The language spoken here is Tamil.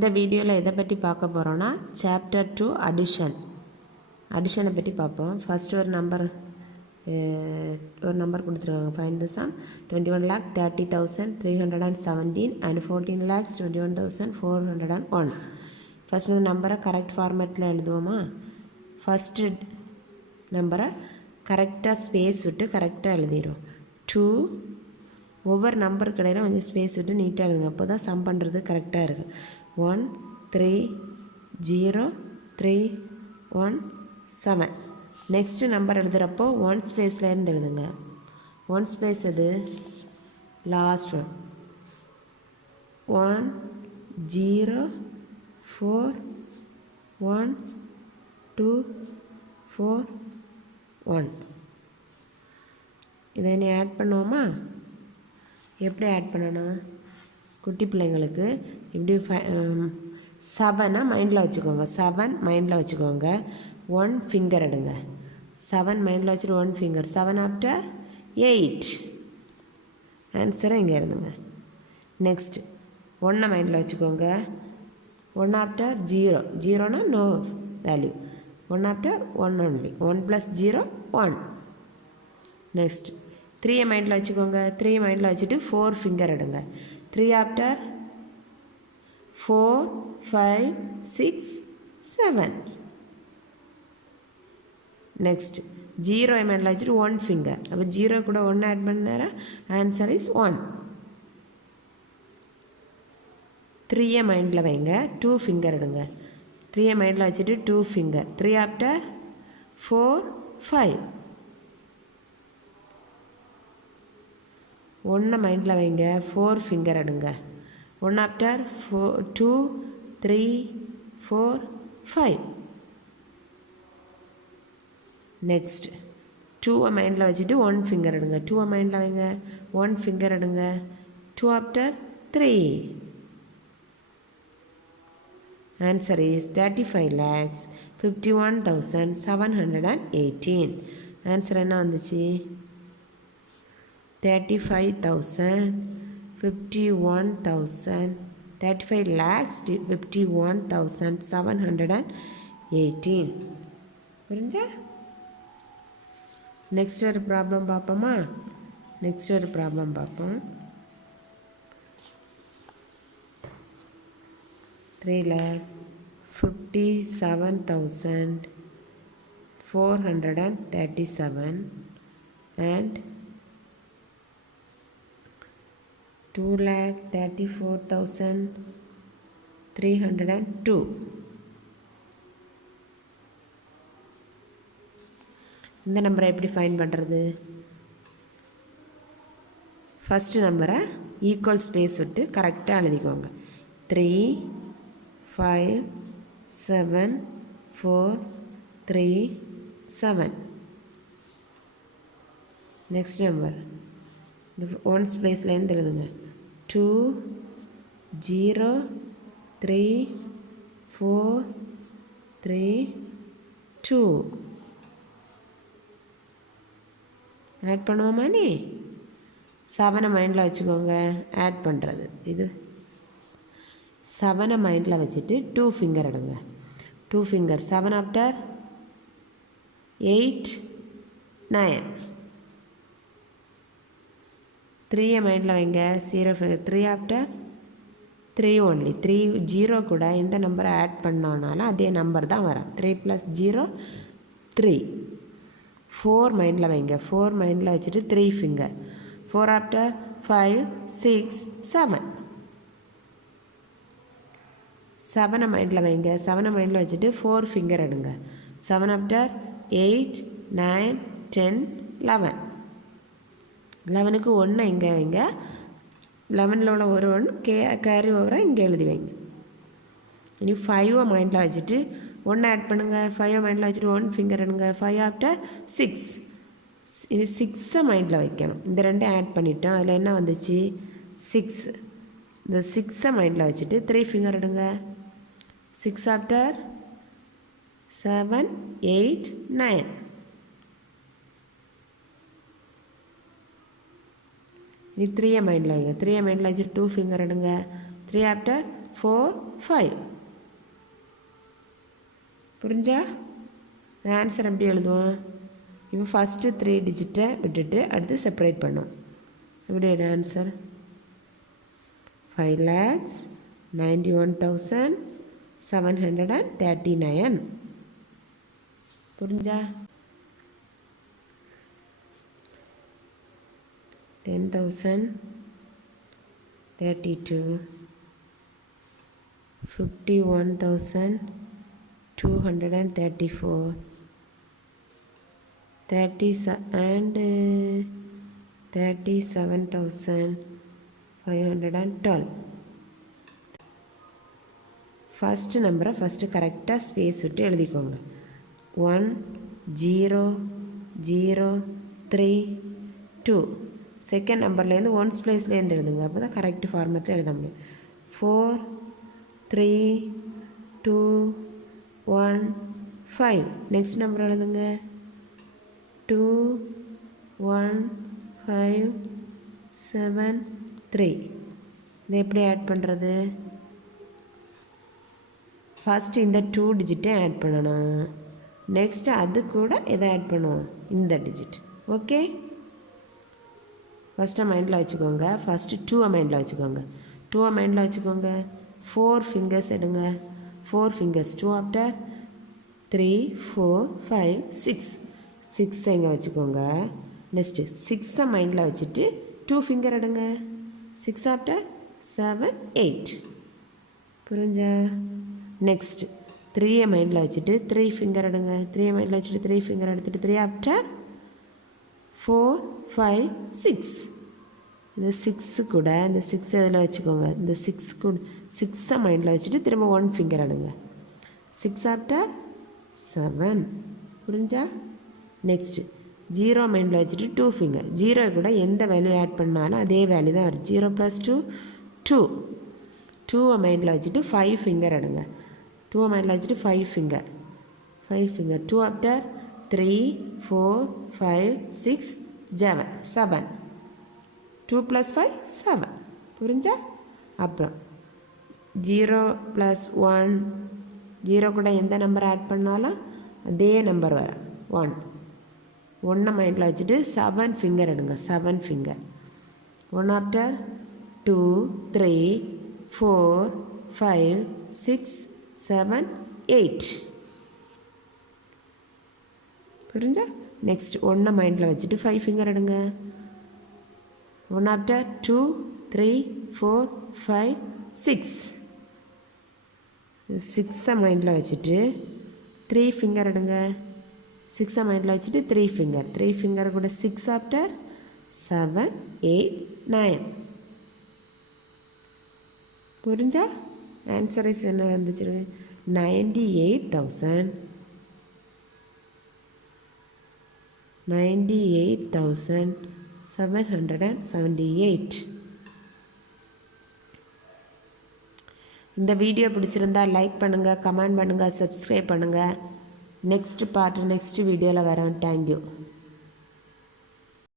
இந்த வீடியோவில் எதை பற்றி பார்க்க போகிறோன்னா சாப்டர் 2 அடிஷனை பற்றி பார்ப்போம். ஃபஸ்ட்டு ஒரு நம்பர் கொடுத்துருக்காங்க. Find the some 21,30,317 and 14,21,401. First இந்த நம்பரை கரெக்ட் ஃபார்மேட்டில் எழுதுவோமா? ஃபஸ்ட்டு நம்பரை கரெக்டாக ஸ்பேஸ் விட்டு கரெக்டாக எழுதிடும். 2 ஒவ்வொரு நம்பருக்கு இடையில கொஞ்சம் ஸ்பேஸ் விட்டு நீட்டாக எழுதுங்க. அப்போ தான் சம் பண்ணுறது கரெக்டாக இருக்குது. 1 3 0 3 1 7. நெக்ஸ்ட்டு நம்பர் எழுதுகிறப்போ 1 ஸ்பேஸ்லேருந்து எழுதுங்க. 1 ஸ்பேஸ் எது? லாஸ்ட் 1 0 4 1 2 4 1. இதை நீ ஆட் பண்ணுவோமா? எப்படி ஆட் பண்ணணும்? குட்டி பிள்ளைங்களுக்கு இப்படி 7 மைண்டில் வச்சுக்கோங்க. 7 மைண்டில் வச்சுக்கோங்க. 1 ஃபிங்கர் எடுங்க. 7 மைண்டில் வச்சுட்டு 1 ஃபிங்கர். 7 ஆஃப்டர் 8. ஆன்சரை இங்கே எழுதுங்க. நெக்ஸ்ட் 1 மைண்டில் வச்சுக்கோங்க. 1 ஆஃப்டர் 0. 0னா no value. 1 after 1 only. 1 + 0 1. Next 3 மைண்டில் வச்சுக்கோங்க. 3 மைண்டில் வச்சுட்டு 4 ஃபிங்கர் எடுங்க. 3 ஆஃப்டர் 4 5 6 7. நெக்ஸ்ட் 0 மைண்டில் வச்சுட்டு 1 ஃபிங்கர். அப்போ 0 கூட 1 ஆட் பண்ண ஆன்சர் இஸ் 1. 3 மைண்டில் வைங்க. 2 ஃபிங்கர் எடுங்க. 3 மைண்டில் வச்சுட்டு 2 ஃபிங்கர். 3 ஆஃப்டர் 4 5. 1 மைண்டில் வைங்க. 4 ஃபிங்கர் எடுங்க. 1 ஆஃப்டர் 2 3 4 5. நெக்ஸ்ட் 2 மைண்டில் வச்சுட்டு 1 ஃபிங்கர் எடுங்க. 2 மைண்டில் வைங்க. 1 ஃபிங்கர் எடுங்க. 2 ஆஃப்டர் 3. Answer is 35,51,718. ஆன்சர் என்ன வந்துச்சு? 35,51,718. புரிஞ்சா? நெக்ஸ்ட் ஒரு ப்ராப்ளம் பார்ப்போமா? நெக்ஸ்ட் ஒரு ப்ராப்ளம் பார்ப்போம். 3,57,437 and 2,34,302. இந்த நம்பரை எப்படி ஃபைண்ட் பண்ணுறது? ஃபஸ்ட்டு நம்பரை ஈக்குவல் ஸ்பேஸ் விட்டு கரெக்டாக எழுதிக்கோங்க. 3 5 7 4 3 7. நெக்ஸ்ட் நம்பர் 1 ஸ்பேஸ்லேருந்து எழுதுங்க. 2 0 3 4 3 2. ஆட் பண்ணுவோமா? நீ 7 மைண்டில் வச்சுக்கோங்க. ஆட் பண்ணுறது இது 7 மைண்டில் வச்சுட்டு 2 ஃபிங்கர் எடுங்க. 2 ஃபிங்கர். 7 ஆஃப்டர் 8 9. 3 மைண்டில் வைங்க. 0 ஃபிங்கர். 3 after 3 only. 3 0 கூட எந்த நம்பரை ஆட் பண்ணோன்னாலும் அதே நம்பர் தான் வரும். 3 + 0 3. 4 மைண்டில் வைங்க. 4 மைண்டில் வச்சுட்டு 3 ஃபிங்கர். 4 ஆஃப்டர் 5 6 7. 7 மைண்டில் வைங்க. 7 மைண்டில் வச்சுட்டு 4 ஃபிங்கர் எடுங்க. 7 ஆஃப்டர் 8 9 10 11. 11க்கு 1 இங்கே வைங்க. 11ல் உள்ள ஒரு 1 கேரி ஓவராக இங்கே எழுதி வைங்க. இனி 5 மைண்டில் வச்சுட்டு 1 ஆட் பண்ணுங்கள். 5 மைண்டில் வச்சுட்டு 1 ஃபிங்கர் எடுங்க. 5 ஆஃப்டர் 6. இனி 6 மைண்டில் வைக்கணும். இந்த 2 ஆட் பண்ணிட்டோம். அதில் என்ன வந்துச்சு? 6. இந்த 6 மைண்டில் வச்சுட்டு 3 ஃபிங்கர் எடுங்க. 6 ஆஃப்டர் 7 8 9. இனி 3 மைண்டில் வைங்க. 3 மைண்டில் வச்சுட்டு 2 ஃபிங்கர் எடுங்க. 3 ஆஃப்டர் 4 5. புரிஞ்சா? ஆன்சர் எப்படி எழுதுவோம்? இப்போ ஃபஸ்ட்டு 3 டிஜிட்டை விட்டுட்டு அடுத்து செப்பரேட் பண்ணோம். எப்படி ஆன்சர்? 5,91,739. புரிஞ்சா? 10,032, 51,234, 37,512. ஃபஸ்ட்டு நம்பரை ஃபஸ்ட்டு கரெக்டாக ஸ்பேஸ் விட்டு எழுதிக்கோங்க. 1 0 0 3 2. செகண்ட் நம்பர்லேருந்து ஒன்ஸ் பிளேஸ்லேருந்து எழுதுங்க. அப்போ தான் கரெக்ட் ஃபார்மேட்டில் எழுத முடியும். 4 3 2 1 5. நெக்ஸ்ட் நம்பர் எழுதுங்க. 2 1 5 7 3. இதை எப்படி ஆட் பண்ணுறது? ஃபஸ்ட்டு இந்த 2 டிஜிட்டை ஆட் பண்ணணும். நெக்ஸ்ட்டு அது கூட எதை ஆட் பண்ணுவோம்? இந்த டிஜிட். ஓகே, ஃபஸ்ட்டு மைண்டில் வச்சுக்கோங்க. ஃபஸ்ட்டு 2 மைண்டில் வச்சுக்கோங்க. 2 மைண்டில் வச்சுக்கோங்க. 4 ஃபிங்கர்ஸ் எடுங்க. 4 ஃபிங்கர்ஸ். 2 ஆஃப்டர் 3 4 5 6. 6 எங்கே வச்சுக்கோங்க. நெக்ஸ்ட்டு 6 மைண்டில் வச்சுட்டு 2 ஃபிங்கர் எடுங்க. 6 ஆஃப்டர் 7 8. புரிஞ்சா? நெக்ஸ்ட் 3 மைண்டில் வச்சுட்டு 3 ஃபிங்கர் எடுங்க. 3 மைண்டில் வச்சுட்டு 3 ஃபிங்கர் எடுத்துகிட்டு 3 ஆஃப்டர் 4 5 6. இந்த 6 கூட இந்த 6 இதில் வச்சுக்கோங்க. இந்த 6 கூட 6 மைண்டில் வச்சுட்டு திரும்ப 1 ஃபிங்கர் எடுங்க. 6 ஆஃப்டர் 7. புரிஞ்சா? நெக்ஸ்ட்டு 0 மைண்டில் வச்சுட்டு 2 ஃபிங்கர். 0 கூட எந்த வேல்யூ ஆட் பண்ணாலும் அதே வேல்யூ தான் வரும். 0 + 2 2. 2 மைண்டில் வச்சுட்டு 5 ஃபிங்கர் எடுங்க. 2 மைண்டில் வச்சுட்டு 5 ஃபிங்கர். 2 ஆஃப்டர் 3 4 5 6 7. 2 + 5 7. புரிஞ்சா? அப்புறம் 0 + 1. 0 கூட எந்த நம்பர் ஆட் பண்ணாலும் அதே நம்பர் வரும். 1. 1 மைண்டில் வச்சுட்டு 7 ஃபிங்கர் எடுங்க. 7 ஃபிங்கர். 1 ஆஃப்டர் 2 3 4 5 6 7 8. புரிஞ்சா? நெக்ஸ்ட் 1 மைண்டில் வச்சுட்டு 5 ஃபிங்கர் எடுங்க. 1 ஆஃப்டர் 2 3 4 5 6. 6 மைண்டில் வச்சுட்டு 3 ஃபிங்கர் எடுங்க. 6 மைண்டில் வச்சுட்டு 3 ஃபிங்கர். 3 ஃபிங்கர் கூட 6 ஆஃப்டர் 7 8 9. புரிஞ்சா? ஆன்சரைஸ் என்ன வந்துச்சு? 98,778. இந்த வீடியோ பிடிச்சிருந்தா லைக் பண்ணுங்கள், கமெண்ட் பண்ணுங்கள், சப்ஸ்கிரைப் பண்ணுங்கள். நெக்ஸ்ட் பார்ட் நெக்ஸ்ட் வீடியோவில் வரேன். தேங்க்யூ.